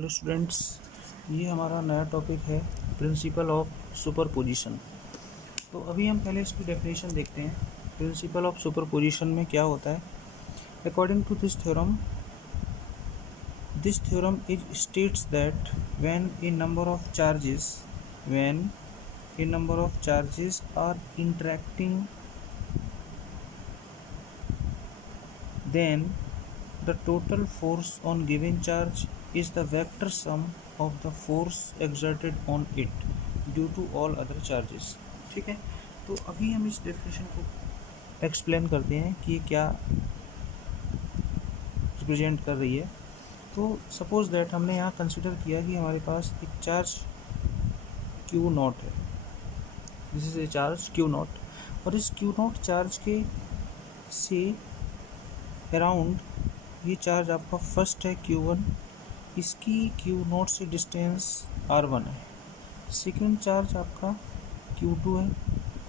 Hello students, ये हमारा नया टॉपिक है प्रिंसिपल ऑफ सुपरपोजिशन। तो अभी हम पहले इसकी डेफिनेशन देखते हैं। प्रिंसिपल ऑफ सुपरपोजिशन में क्या होता है? According to this theorem is states that when a number of charges are interacting, then the total force on given charge is the vector sum of the force exerted on it due to all other charges। ठीक है, तो अभी हम इस definition को explain करते हैं कि ये क्या रिप्रेजेंट कर रही है। तो सपोज दैट हमने यहाँ कंसिडर किया कि हमारे पास एक चार्ज क्यू नॉट है। This is a charge Q not, और इस क्यू नॉट चार्ज के से अराउंड ये चार्ज आपका फर्स्ट है Q1, इसकी Q0 से डिस्टेंस R1 है। सेकंड चार्ज आपका Q2 है,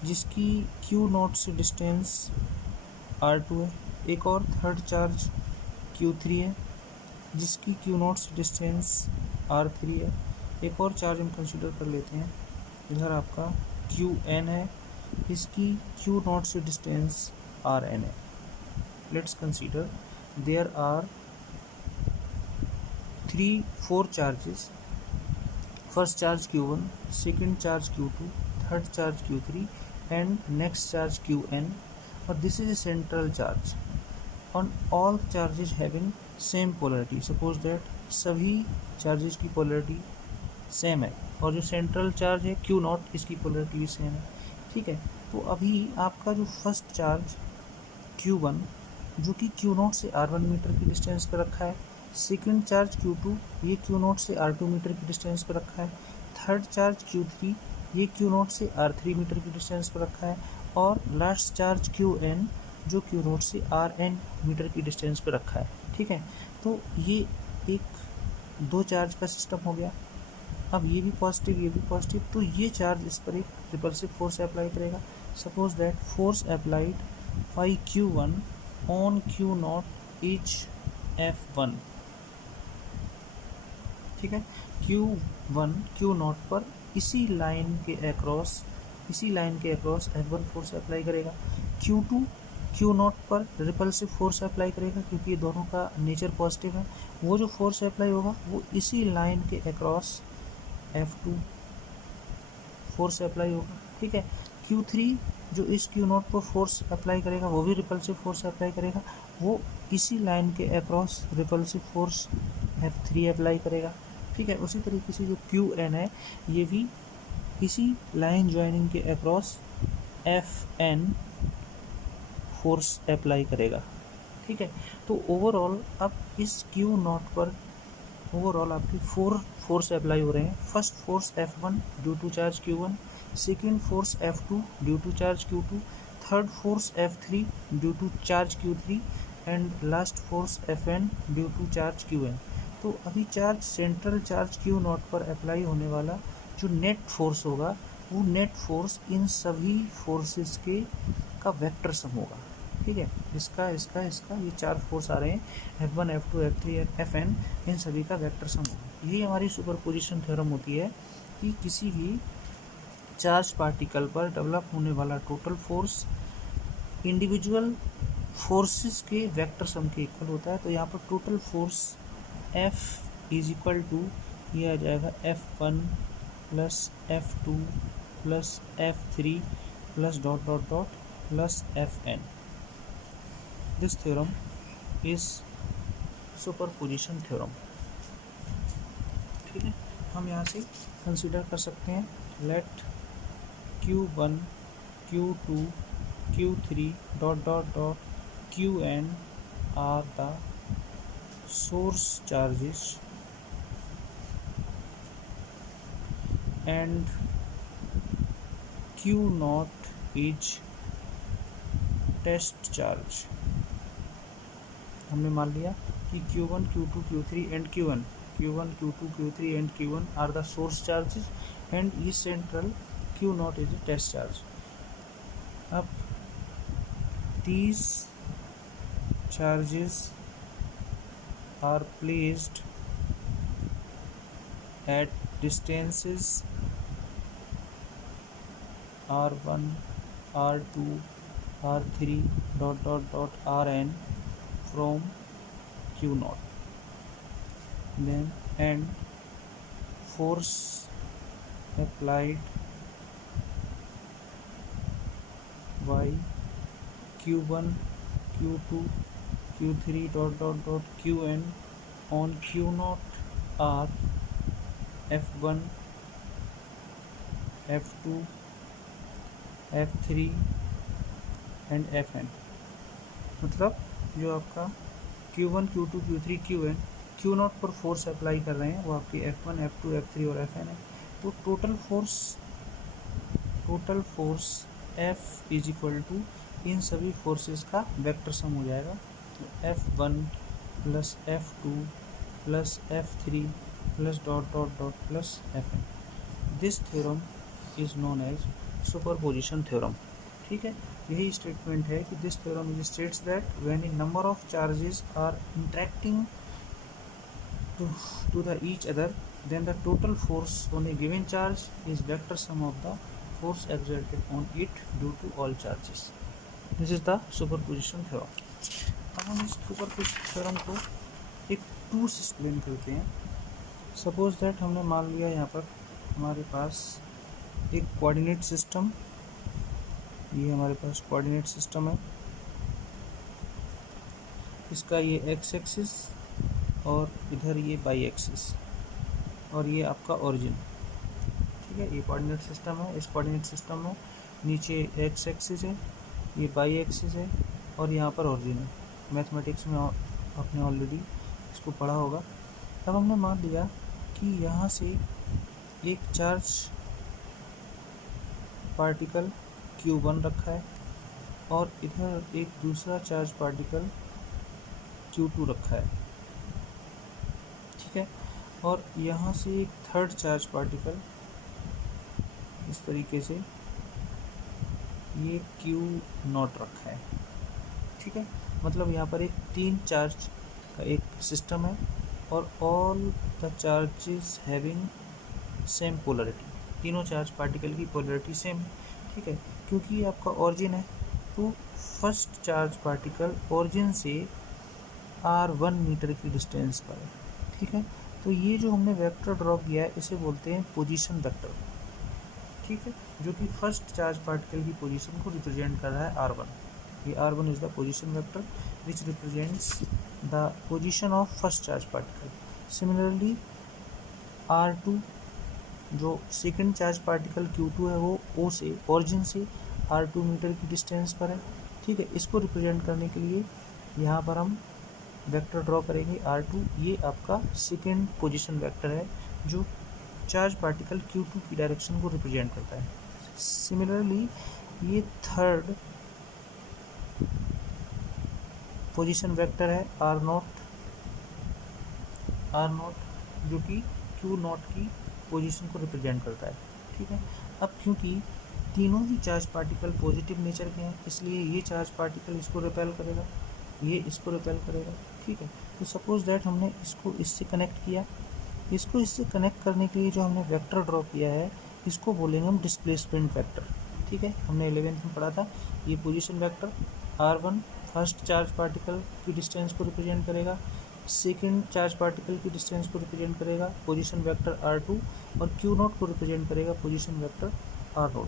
जिसकी Q0 से डिस्टेंस R2 है। एक और थर्ड चार्ज Q3 है, जिसकी Q0 से डिस्टेंस R3 है। एक और चार्ज हम कंसिडर कर लेते हैं, इधर आपका Qn है, इसकी Q0 से डिस्टेंस Rn है। Let's consider there are 4 charges. First charge Q1, second charge Q2, third charge Q3 and next charge Qn, or this is a central charge on all charges having same polarity। Suppose that सभी charges की polarity same है और जो central charge है Q0 इसकी polarity भी same है। ठीक है, तो अभी आपका जो फर्स्ट चार्ज Q1 जो कि Q0 से R1 मीटर की डिस्टेंस पर रखा है, सेकंड चार्ज Q2 ये Q0 से R2 मीटर की डिस्टेंस पर रखा है, थर्ड चार्ज Q3 ये Q0 से R3 मीटर की डिस्टेंस पर रखा है, और लास्ट चार्ज Qn जो Q0 से Rn मीटर की डिस्टेंस पर रखा है। ठीक है, तो ये एक दो चार्ज का सिस्टम हो गया। अब ये भी पॉजिटिव ये भी पॉजिटिव, तो ये चार्ज इस पर एक रिपल्सिव फोर्स अप्लाई करेगा। Suppose that force applied by Q1 on Q0 is F1। ठीक है, Q1 Q0 पर इसी लाइन के अक्रॉस F1 फोर्स अप्लाई करेगा। Q2 Q0 पर रिपल्सिव फोर्स अप्लाई करेगा, क्योंकि ये दोनों का नेचर पॉजिटिव है। वो जो फोर्स अप्लाई होगा वो इसी लाइन के अक्रॉस F2 फोर्स अप्लाई होगा। ठीक है, Q3 जो इस Q0 पर फोर्स अप्लाई करेगा वो भी रिपल्सिव फोर्स अप्लाई करेगा, वो इसी लाइन के across repulsive force F3 apply करेगा। ठीक है, उसी तरीके से जो Qn है ये भी इसी लाइन ज्वाइनिंग के अक्रॉस Fn फोर्स अप्लाई करेगा। ठीक है, तो ओवरऑल अब इस Q0 पर ओवरऑल आपके 4 फोर्स अप्लाई हो रहे हैं। First force F1 due to charge Q1, second force F2 due to charge Q2, third force F3 due to charge Q3 and last force Fn due to charge Qn। तो अभी charge central charge Q0 पर apply होने वाला जो net force होगा वो net force in सभी forces के का वेक्टर सम होगा। ठीक है, इसका ये 4 फोर्स आ रहे हैं F1 F2 F3 Fn, इन सभी का वेक्टर सम होगा। यही हमारी सुपरपोजिशन थ्योरम होती है कि किसी भी चार्ज पार्टिकल पर डेवलप होने वाला टोटल फोर्स इंडिविजुअल फोर्सेस के वेक्टर सम के इक्वल होता है। तो यहाँ पर total force F is equal to ये आ जाएगा F1 plus F2 plus F3 plus dot dot dot plus Fn। This theorem is superposition theorem. ठीक है, हम यहाँ से कंसिडर कर सकते हैं let Q1 Q2 Q3 dot dot dot Qn are the source charges and Q0 is test charge। हमने मान लिया कि Q1 Q2 Q3 and Q1 Q2 Q3 and Q1 are the source charges and each central Q0 is a test charge। अब these charges are placed at distances r1, r2, r3 dot dot dot rn from q naught. Then and force applied by q1, q2, q3 dot dot dot qn on q naught are f1, f2, f3 and fn। मतलब जो आपका q1, q2, q3, qn q not पर force apply कर रहे हैं वो आपके f1, f2, f3 और fn है। तो total force F is equal to इन सभी फोर्सेस का वेक्टर सम हो जाएगा। तो F1 plus F2 plus F3 plus dot dot dot plus Fn। This theorem is known as superposition theorem. ठीक है, यही स्टेटमेंट है कि this theorem is states that when a number of charges are interacting to the each other, then the total force on a given charge is vector sum of the force exerted on it due to all charges. This is the superposition theorem. अब हम इस superposition theorem को एक to से explain करते हैं। Suppose that हमने मान लिया यहाँ पर हमारे पास एक कोऑर्डिनेट सिस्टम, ये हमारे पास कोऑर्डिनेट सिस्टम है, इसका ये एक्स एक्सिस और इधर ये बाई एक्सिस और ये आपका ओरिजिन। ठीक है, ये कोऑर्डिनेट सिस्टम है। इस कोऑर्डिनेट सिस्टम में नीचे एक्स एक्सिस है, ये बाई एक्सिस है और यहाँ पर ओरिजिन है। मैथमेटिक्स में आपने ऑलरेडी इसको पढ़ा होगा। अब हमने मान लिया कि यहाँ से एक चार्ज पार्टिकल Q1 रखा है और इधर एक दूसरा चार्ज पार्टिकल Q2 रखा है। ठीक है, और यहाँ से एक थर्ड चार्ज पार्टिकल इस तरीके से ये Q नॉट रखा है। ठीक है, मतलब यहाँ पर एक तीन चार्ज का एक सिस्टम है और all the charges having same polarity, तीनों चार्ज पार्टिकल की पोलरिटी सेम है। ठीक है, क्योंकि ये आपका ओरिजिन है तो फर्स्ट चार्ज पार्टिकल ओरिजिन से r1 मीटर की डिस्टेंस पर है। ठीक है, तो ये जो हमने वेक्टर ड्रॉ किया है इसे बोलते हैं पोजीशन वेक्टर। ठीक है, जो कि फर्स्ट चार्ज पार्टिकल की पोजीशन को रिप्रेजेंट कर रहा है r1। ये r1 is the position vector which represents the position of first charge particle. Similarly r2 जो सेकंड चार्ज पार्टिकल Q2 है वो O से ओरिजिन से r2 मीटर की डिस्टेंस पर है। ठीक है, इसको रिप्रेजेंट करने के लिए यहाँ पर हम वेक्टर ड्रॉ करेंगे r2। ये आपका सेकेंड पोजीशन वेक्टर है जो चार्ज पार्टिकल Q2 की डायरेक्शन को रिप्रेजेंट करता है। सिमिलरली ये थर्ड पोजीशन वेक्टर है r0 जो कि Q नॉट की पोजीशन को रिप्रेजेंट करता है। ठीक है, अब क्योंकि तीनों ही चार्ज पार्टिकल पॉजिटिव नेचर के हैं इसलिए ये चार्ज पार्टिकल इसको रिपेल करेगा, ये इसको रिपेल करेगा। ठीक है, तो सपोज दैट हमने इसको इससे कनेक्ट किया, इसको इससे कनेक्ट करने के लिए जो हमने वेक्टर ड्रॉ किया है इसको बोलेंगे हम डिस्प्लेसमेंट वेक्टर। ठीक है, हमने 11th में पढ़ा था। ये position vector r1 first charge particle की डिस्टेंस को रिप्रेजेंट करेगा, सेकेंड चार्ज पार्टिकल की डिस्टेंस को रिप्रेजेंट करेगा पोजीशन वेक्टर r2 और Q नॉट को रिप्रेजेंट करेगा पोजीशन वेक्टर r0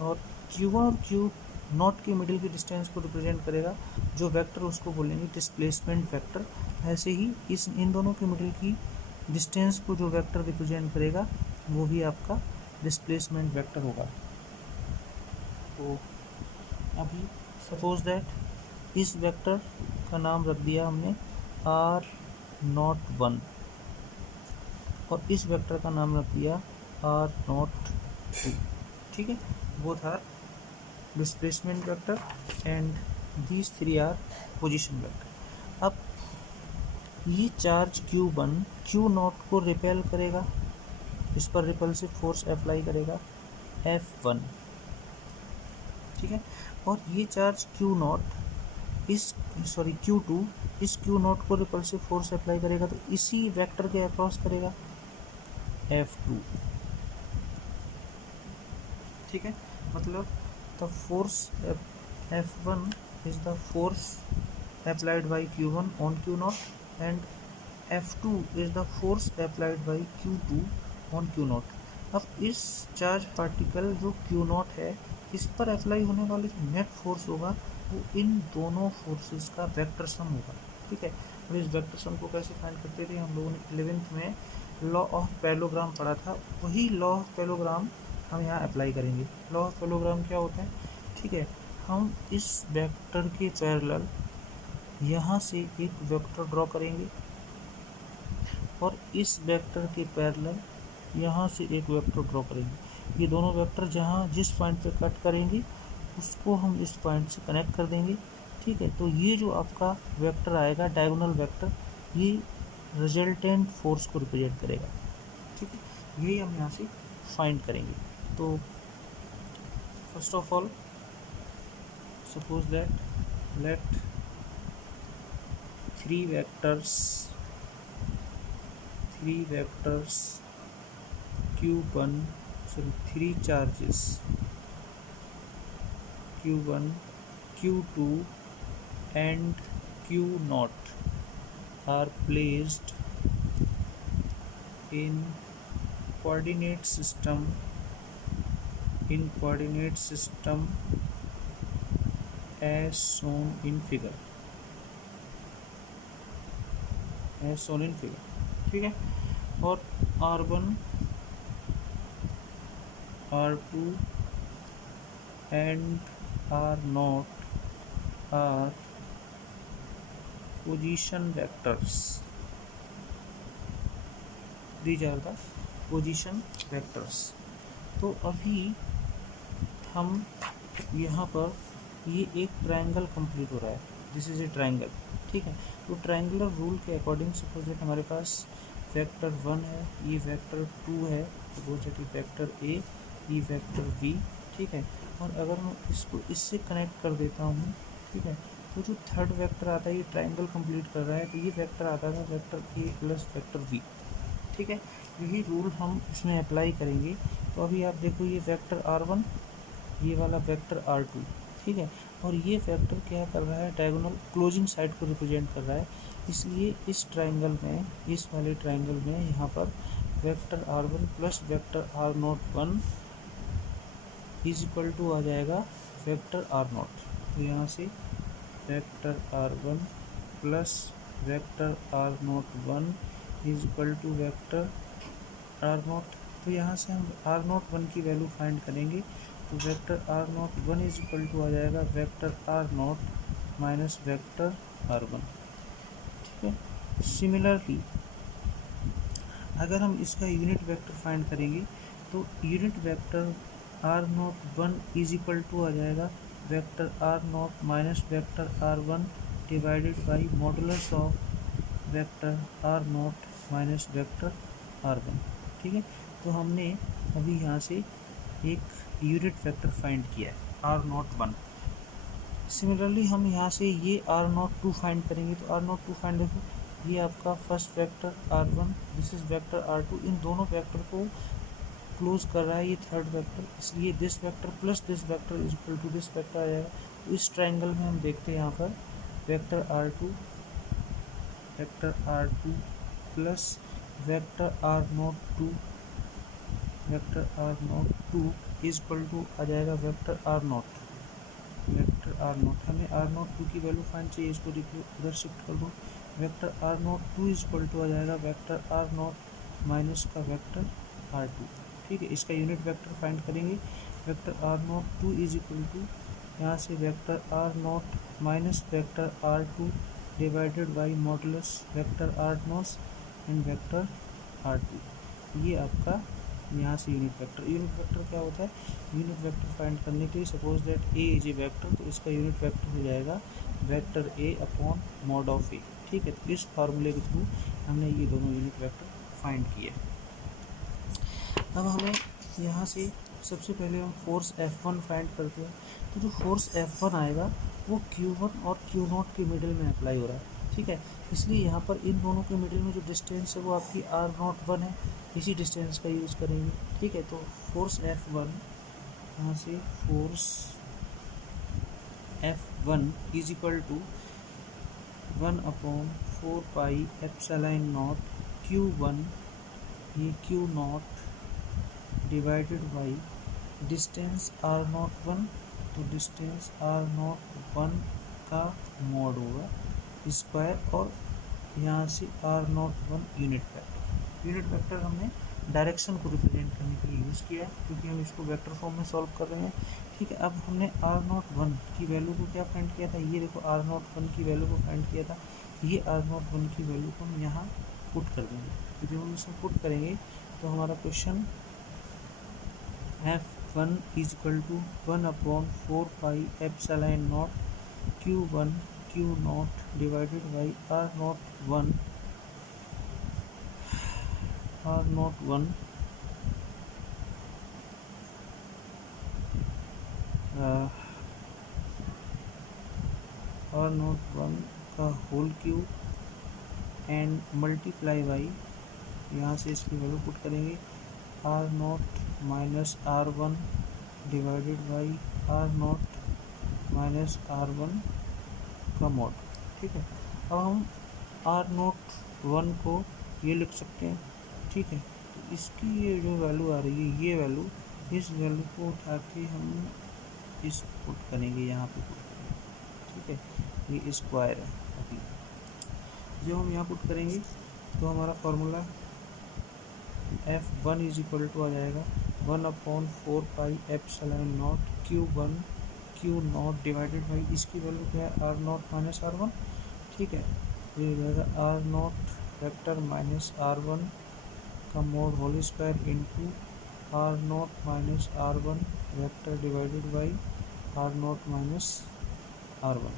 और Q1 और Q नॉट के मिडिल की डिस्टेंस को रिप्रेजेंट करेगा जो वेक्टर उसको बोलेंगे डिस्प्लेसमेंट वेक्टर। ऐसे ही इन दोनों के मिडिल की डिस्टेंस को जो वेक्टर रिप्रेजेंट करेगा वो भी आपका डिस्प्लेसमेंट वेक्टर होगा। तो अभी सपोज दैट इस वेक्टर का नाम रख दिया हमने r01 और इस वेक्टर का नाम रख दिया r02। ठीक है, both are displacement vector and these three are position vector. अब ये चार्ज Q1 Q नॉट को रिपेल करेगा, इस पर रिपल्सिव फोर्स अप्लाई करेगा F1। ठीक है, और ये चार्ज Q2 इस Q नॉट को रिपल्सिव फोर्स अप्लाई करेगा तो इसी वेक्टर के अक्रॉस करेगा। F2, ठीक है। मतलब the force F1 is the force applied by Q1 on Q0 and F2 is the force applied by Q2 on Q0। अब इस चार्ज पार्टिकल जो Q0 है इस पर अप्लाई होने वाले जो नेट फोर्स होगा वो इन दोनों फोर्सेस का वेक्टर सम होगा, ठीक है। और इस वेक्टर सम को कैसे फाइंड करते थे हम लोगों ने 11th में लॉ ऑफ पैरेललोग्राम पढ़ा था, वही लॉ ऑफ पैरेललोग्राम हम यहाँ अप्लाई करेंगे। लॉ ऑफ पैरेललोग्राम क्या होता है, ठीक है। हम इस वेक्टर के पैरेलल यहाँ से एक वेक्टर ड्रॉ करेंगे और इस वेक्टर के पैरेलल यहाँ से एक वेक्टर ड्रॉ करेंगे। ये दोनों वेक्टर जहाँ जिस पॉइंट पे कट करेंगे उसको हम इस पॉइंट से कनेक्ट कर देंगे, ठीक है। तो ये जो आपका वेक्टर आएगा डायगोनल वेक्टर, ये रिजल्टेंट फोर्स को रिप्रेजेंट करेगा, ठीक है। यही हम यहाँ से फाइंड करेंगे। तो first of all suppose that let three vectors q1, sorry, three charges q1, q2 and q0 are placed in coordinate system as shown in figure, ठीक है। और R1, R2 and R0 are position vectors, these are the position vectors। तो अभी हम यहाँ पर ये एक ट्रायंगल कंप्लीट हो रहा है, दिस इज ए ट्रायंगल, ठीक है। तो ट्रायंगुलर रूल के अकॉर्डिंग सपोज दैट हमारे पास वेक्टर 1 है, ये वेक्टर 2 है, सपोज दैट ये वेक्टर ए, ये वेक्टर बी, ठीक है। और अगर मैं इसको इससे कनेक्ट कर देता हूँ, ठीक है, तो जो थर्ड वेक्टर आता है ये ट्रायंगल कंप्लीट कर रहा है, तो ये वेक्टर आता है vector A plus vector B, ठीक है। यही रूल हम इसमें अप्लाई करेंगे। तो अभी आप देखो ये वेक्टर R1, ये वाला वेक्टर R2, ठीक है। और ये वेक्टर क्या कर रहा है, डायगोनल क्लोजिंग साइड को रिप्रेजेंट कर रहा है, इसलिए इस ट्रायंगल में, इस वाले ट्रायंगल में यहाँ पर vector R1 plus vector R01 is equal to आ जाएगा वेक्टर R0। तो यहाँ से vector R1 plus vector R01 is equal to vector R0। तो यहाँ से हम R01 की वैल्यू फाइंड करेंगे, तो vector R01 is equal to आ जाएगा vector R0 minus vector R1, ठीक है। सिमिलरली अगर हम इसका यूनिट वेक्टर फाइंड करेंगे तो unit vector R01 is equal to आ जाएगा vector R0 minus vector R1 divided by modulus of vector R0 minus vector R1, ठीक है। तो हमने अभी यहाँ से एक यूनिट वेक्टर फाइंड किया है R01। सिमिलरली हम यहाँ से ये R02 फाइंड करेंगे, तो R02 फाइंड देखो ये आपका first vector R1, this is vector R2, इन दोनों वेक्टर को क्लोज कर रहा है ये थर्ड वेक्टर, इसलिए this vector plus this vector is equal to this vector आ जाएगा। तो इस ट्रायंगल में हम देखते हैं यहाँ पर vector R2 plus vector R02 is equal to आ जाएगा वेक्टर R0। हमें R02 की वैल्यू फाइंड चाहिए, इसको उधर शिफ्ट कर दो, vector R02 is equal to आ जाएगा वेक्टर R0 माइनस का वेक्टर R2, ठीक है। इसका यूनिट वेक्टर फाइंड करेंगे, vector R02 is equal to यहाँ से vector R0 minus vector R2 divided by modulus vector R0 and vector R2। ये आपका यहाँ से यूनिट वेक्टर क्या होता है, यूनिट वेक्टर फाइंड करने के लिए suppose that A is a vector, तो इसका यूनिट वेक्टर हो जाएगा vector A upon mod of A, ठीक है। तो इस फार्मूले के थ्रू हमने ये दोनों यूनिट वेक्टर फाइंड किए। अब हमें यहाँ से सबसे पहले हम फोर्स F1 फाइंड करते हैं। तो जो फोर्स F1 आएगा वो Q1 और Q0 के मिडिल में अप्लाई हो रहा है, ठीक है। इसलिए यहाँ पर इन दोनों के मिडिल में जो डिस्टेंस है वो आपकी r01 है, इसी डिस्टेंस का यूज़ करेंगे। ठीक है, तो फोर्स F1, यहाँ से force F1 is equal to 1/4πε0 Q1, ये Q0 divided by distance r01, तो डिस्टेंस r01 का मॉड होगा स्क्वायर, और यहाँ से r01 unit vector. Unit vector हमने डायरेक्शन को रिप्रेजेंट करने के लिए यूज़ किया है, क्योंकि हम इसको वेक्टर फॉर्म में सॉल्व कर रहे हैं। ठीक है, अब हमने r01 की वैल्यू को क्या फाइंड किया था, ये देखो r01 की वैल्यू को फाइंड किया था, ये r01 की वैल्यू को हम यहाँ पुट कर देंगे। तो जब हम इसमें पुट करेंगे तो हमारा question F1 is equal to 1/4πε0 Q1 Q0 divided by r01 r01 का whole cube and multiply by, यहाँ से इसकी वैल्यू पुट करेंगे r0 minus r1 divided by r0 minus r1 का मॉड। ठीक है, अब हम r01 को ये लिख सकते हैं। ठीक है, तो इसकी ये जो वैल्यू आ रही है, ये वैल्यू, इस वैल्यू को उठा के हम इस पुट करेंगे, यहाँ पे पुट करेंगे। ठीक है, ये स्क्वायर है। अभी जो हम यहाँ पुट करेंगे तो हमारा formula F1 is equal to आ जाएगा 1/4πε0 Q1 Q0 डिवाइडेड बाई, इसकी वैल्यू क्या है, r0 माइनस r1। ठीक है, ये हो जाएगा r0 वेक्टर माइनस r1 का mod whole square into r0 minus r1 vector divided by r0 minus r1।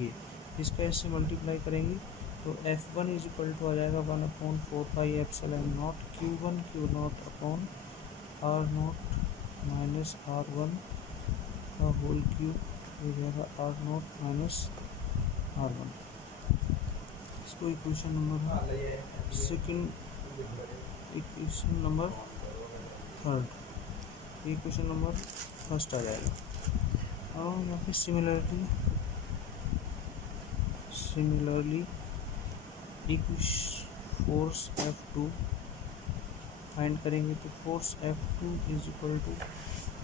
ये इसका इससे मल्टीप्लाई करेंगे तो F1 इज इक्वल टू आ जाएगा 1/4πε0 Q1 Q0 upon r0 minus r1 का होल क्यूब, हो जाएगा r0 माइनस r1। इसको equation number second, equation number third, equation number first आ जाएगा। और यहाँ पे सिमिलरली फोर्स F2 फाइंड करेंगे तो force F2 is equal to,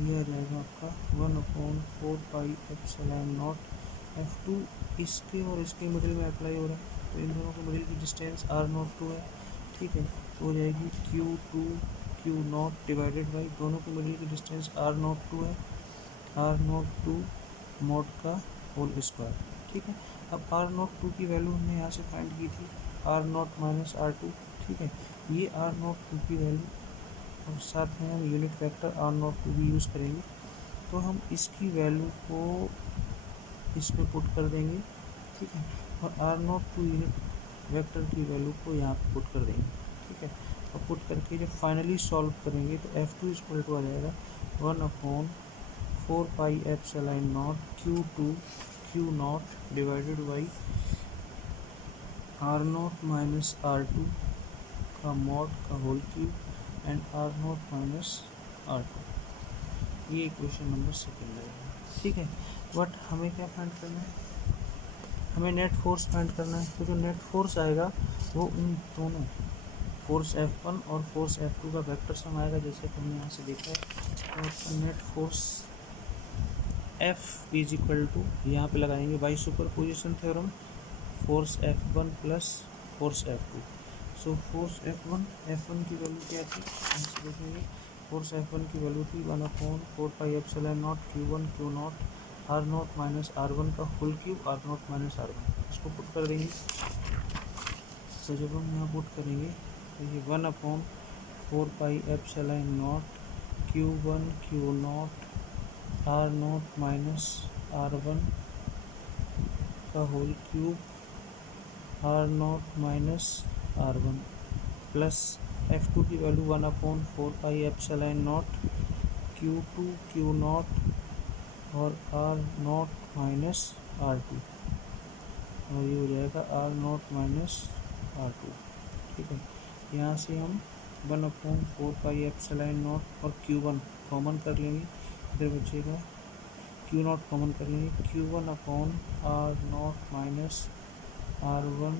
ये आ जाएगा आपका 1/4πε0 F2 इसके और इसके मिडिल में अप्लाई हो रहा है, तो इन दोनों के मिडिल की डिस्टेंस r02 है। ठीक है, तो हो जाएगी Q2 Q0 डिवाइडेड बाई, दोनों के मिडिल की डिस्टेंस r02 है, r02 मोड का होल स्क्वायर। ठीक है, अब r02 की वैल्यू हमने यहाँ से फाइंड की थी r0 माइनस r2। ठीक है, ये r02 की वैल्यू और साथ में हम यूनिट वेक्टर r02 भी यूज़ करेंगे, तो हम इसकी वैल्यू को इसमें पुट कर देंगे। ठीक है, और r02 यूनिट वेक्टर की वैल्यू को यहाँ पे पुट कर देंगे। ठीक है, और पुट करके जब फाइनली सॉल्व करेंगे तो F2 इक्वल टू आ जाएगा 1/4πε0 Q2 Q0 divided by r0 minus r2 का मॉड का whole cube and r0 minus r2। ये इक्वेशन नंबर सेकंड है। ठीक है, बट हमें क्या फाइंड करना है, हमें नेट फोर्स फाइंड करना है। तो जो नेट फोर्स आएगा वो उन दोनों फोर्स F1 और फोर्स F2 का वेक्टर सम आएगा, जैसे कि हमने यहाँ से देखा है। तो net force F is equal to, यहाँ पे लगाएंगे by superposition theorem, force F1 plus force F2। So force F1 की वैल्यू क्या थी, देखेंगे। फोर्स F1 की वैल्यू थी 1/4πε0 Q1 Q0 r0 minus r1 का whole cube r0 minus r1। इसको पुट कर देंगे, तो जब हम यहाँ पुट करेंगे तो ये 1/4πε0 Q1 Q0 r0 minus r1 का whole cube r0 minus r1 plus F2 की वैल्यू 1/4πε0 Q2 Q0 और r0 माइनस r2 और ये हो जाएगा R naught minus R two. ठीक है, यहाँ से हम 1/4 पाई एप्सिलॉन नॉट और Q1 कॉमन कर लेंगे, इधर बचेगा Q0 कॉमन कर लेंगे, Q1 upon are naught minus R1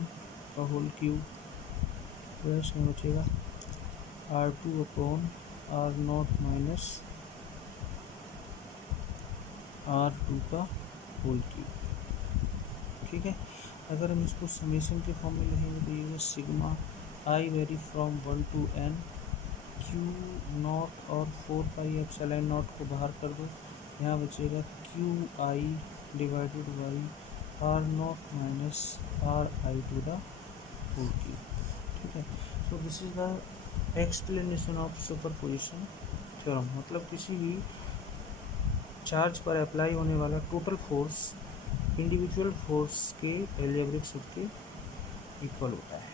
का होल क्यूब प्लस में बचेगा R2 upon are naught minus R2 का होल क्यूब। ठीक है, अगर हम इसको समेशन के फॉर्म में लिखेंगे तो ये sigma I very from 1 to n Q0 और 4 पाई एप्सिलॉन नॉट को बाहर कर दो, यहाँ बचेगा QI divided by R naught minus RI to the whole cube. ठीक है, so this is the explanation of superposition theorem. मतलब किसी भी चार्ज पर अप्लाई होने वाला टोटल फोर्स इंडिविजुअल फोर्स के एलजेब्रिक सेट के इक्वल होता है।